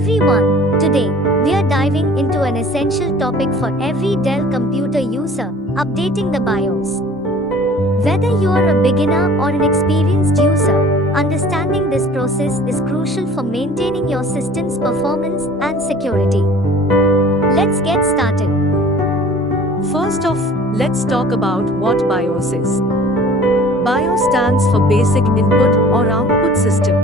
everyone, today we are diving into an essential topic for every Dell computer user, updating the BIOS. Whether you are a beginner or an experienced user, understanding this process is crucial for maintaining your system's performance and security. Let's get started. First off, let's talk about what BIOS is. BIOS stands for Basic Input or Output System.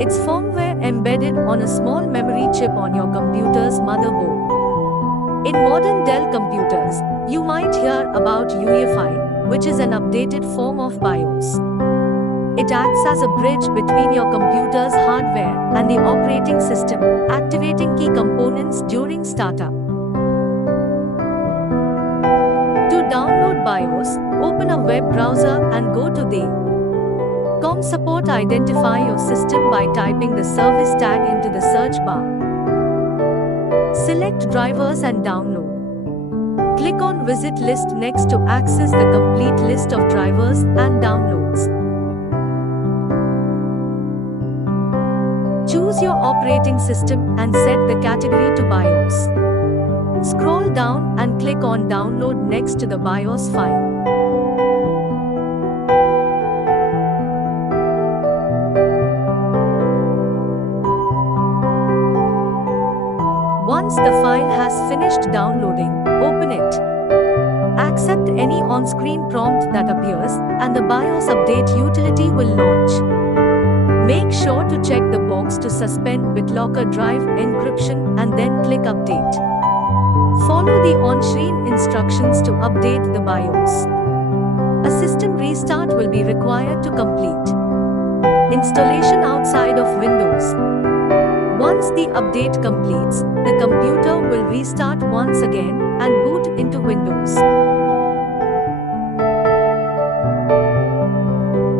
It's firmware embedded on a small memory chip on your computer's motherboard. In modern Dell computers, you might hear about UEFI, which is an updated form of BIOS. It acts as a bridge between your computer's hardware and the operating system, activating key components during startup. To download BIOS, open a web browser and go to the.com support. Identify your system by typing the service tag into the search bar. Select drivers and download. Click on Visit List next to access the complete list of drivers and downloads. Choose your operating system and set the category to BIOS. Scroll down and click on Download next to the BIOS file. Once the file has finished downloading, open it. Accept any on-screen prompt that appears, and the BIOS update utility will launch. Make sure to check the box to suspend BitLocker drive encryption and then click Update. Follow the on-screen instructions to update the BIOS. A system restart will be required to complete installation outside of Windows. Once the update completes, the computer will restart once again and boot into Windows.